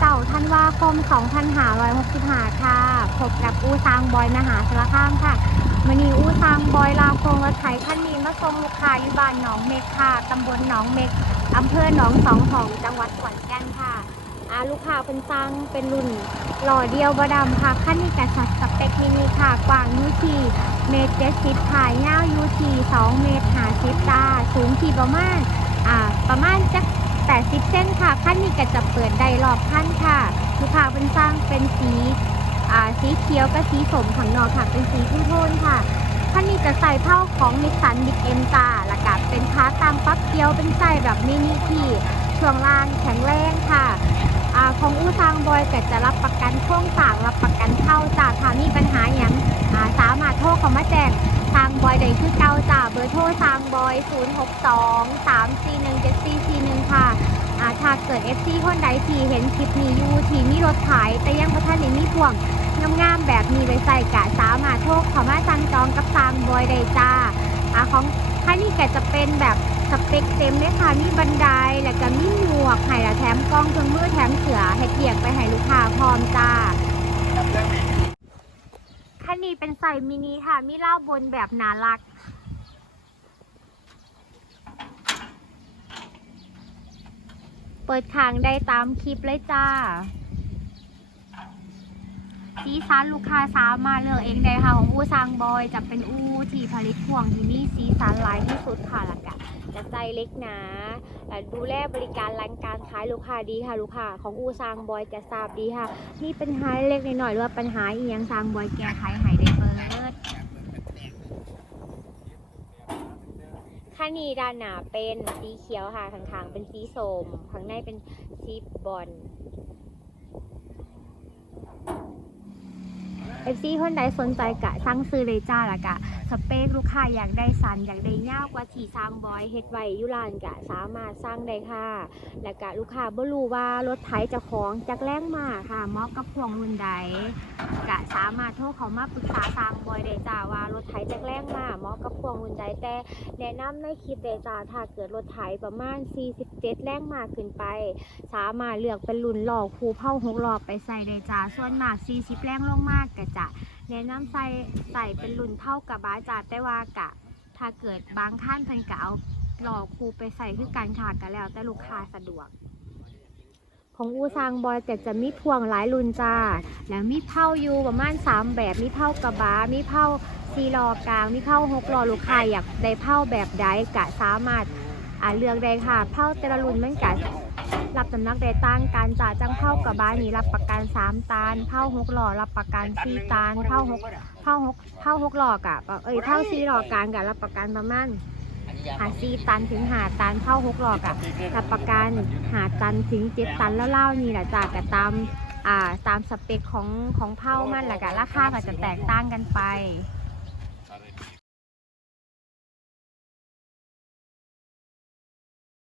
เก่าท่านว่าคม2565ค่ะ พบกับอูซางบอยมหาสารคามค่ะวันนี้อูซางบอยลาวครงรถไถคันนี้มาส่งลูกค้าอยู่บ้านหนองเมกค่ะตำบลหนองเมกอำเภอหนองสองของจังหวัดขอนแก่นค่ะอาลูกค้าเป็นสร้างเป็นรุ่นหล่อเดียวบดำค่ะคันนี้กระสัดสเปคมินิค่ะ กว้างยูทีเมตรเจ็ดสิบค่ะยาวยูทีสองเมตรหาสิบจ้าสูงที่ประมาณอ่าประมาณจัก 80 เส้นค่ะขั้นนี้ก็จะเปิดได้รอบขั้นค่ะลูกค้าเป็นสร้างเป็นสีอ่าสีเขียวกับสีสมข้างนอกค่ะ เป็นสีทูโทนค่ะขั้นนี้จะใส่เท่าของนิสสันบิ๊กเอ็มจ้าแล้วก็เป็นค้าตังปั๊บเกียวเป็นใส่แบบมินิที่ช่วงล่างแข็งแรงค่ะอ่าของอู้ซางบอยก็จะรับประกันโครงสร้างรับประกันเข้าจ้าถ้ามีปัญหาอย่างอาสามารถโทรเข้ามาแจ้งทางบอยได้คือเก้าจ้าเบอร์โทรทางบอย 0 6 2 3 4 1 7 4 4 1 ค่ะอ่าถ้าเกิด FC คนใดที่เห็นคลิปนี้อยู่ที่มีรถขาย แต่ยังพระท่านได้มีพ่วงงามๆแบบนี้ไปใส่กะสามารถโทรข้ามาสั่งจองกับทางบอยไดจ้าอ่าของค่านี้ก็จะเป็นแบบสเปคเต็มเลยค่ะมีบันไดแล้วก็มีหมวกให้และแถมกล้องเครื่องมือแถมเสือให้เกียงไปให้ลูกค้าพร้อมจ้าคันนี้เป็นใส่มินิค่ะ มีเล่าบนแบบหนารัก เปิดคางได้ตามคลิปเลยจ้าสีสันลูกค้าสามารถเลือกเองได้ค่ะ ของอูซางบอยจะเป็นอูที่ผลิตพ่วงที่มีสีสันหลายที่สุดค่ะล้วก็จะใจเล็กหนาและดูแลบริการร้านการขายลูกค้าดีค่ะ ลูกค้าของอูซางบอยจะทราบดีค่ะ มีปัญหาเล็กๆน้อยหรือว่าปัญหาอีหยังซางบอยแก้ไขให้ได้เบิด ข้างนี้ด้านหน้าเป็นสีเขียวค่ะข้างๆเป็นสีส้มข้างในเป็นสีบอลเอฟซีคนใดสนใจกะสั่งซื้อเลยจ้าละกะ สเปคลูกค้าอยากได้สันอยากได้ยาวกว่าที่สร้างบอยเฮ็ดไว้ยุลานกะสามารถสร้างได้ค่ะ และกะลูกค้าบ่รู้ว่ารถไถจะของจากแรงมาค่ะเหมาะกับพวงรุ่นใดกะสามารถโทรเขามาปรึกษาสร้างบอยได้จ้าว่ารถไถจากแรงมาเหมาะกับพวงรุ่นใดแต่แนะนำในคลิปได้จ้าถ้าเกิดรถไถประมาณ 47 แรงมาขึ้นไป สามารถเลือกเป็นรุ่นหลอกคูเผาหกหลอไปใส่ได้จ้าส่วนมาก 40 แรงลงมากก็จะแนะนำใส่ใส่เป็นรุ่นเท่ากับบาจ้าแต่ว่ากะ ถ้าเกิดบางท่านเพิ่นก็เอาหลอกคูไปใส่คือการขาดกันแล้ว แต่ลูกค้าสะดวก ของอูซางบอยก็จะมีพวงหลายรุ่นจ้า แล้วมีเผาอยู่ประมาณ3แบบมีเผากระบะมีเผาซีลอกลางมีเผาหกล้อลูกค้าอยากได้เผาแบบใดกะสามารถอ่าเลือกได้ค่ะเผาแต่ละรุ่นมันกะ รับน้ำหนักได้ต่างกันจ่าจังเผากระบะนี่รับประกัน3ตันเผาหกหล่อรับประกัน4ตันเผาหกเผาหกเผาหกหล่อกะเอ้ยเผาซีหล่อกลางกะรับประกันประมาณหาซีตันถึงหาตันเผาหกหล่อกะรับประกันหาตันถึงเจ็ดตันแล้วเล่านี่แหละจ้ากะตามอ่าตามสเปคของของเผามันแหละกะราคาก็จะแตกต่างกันไป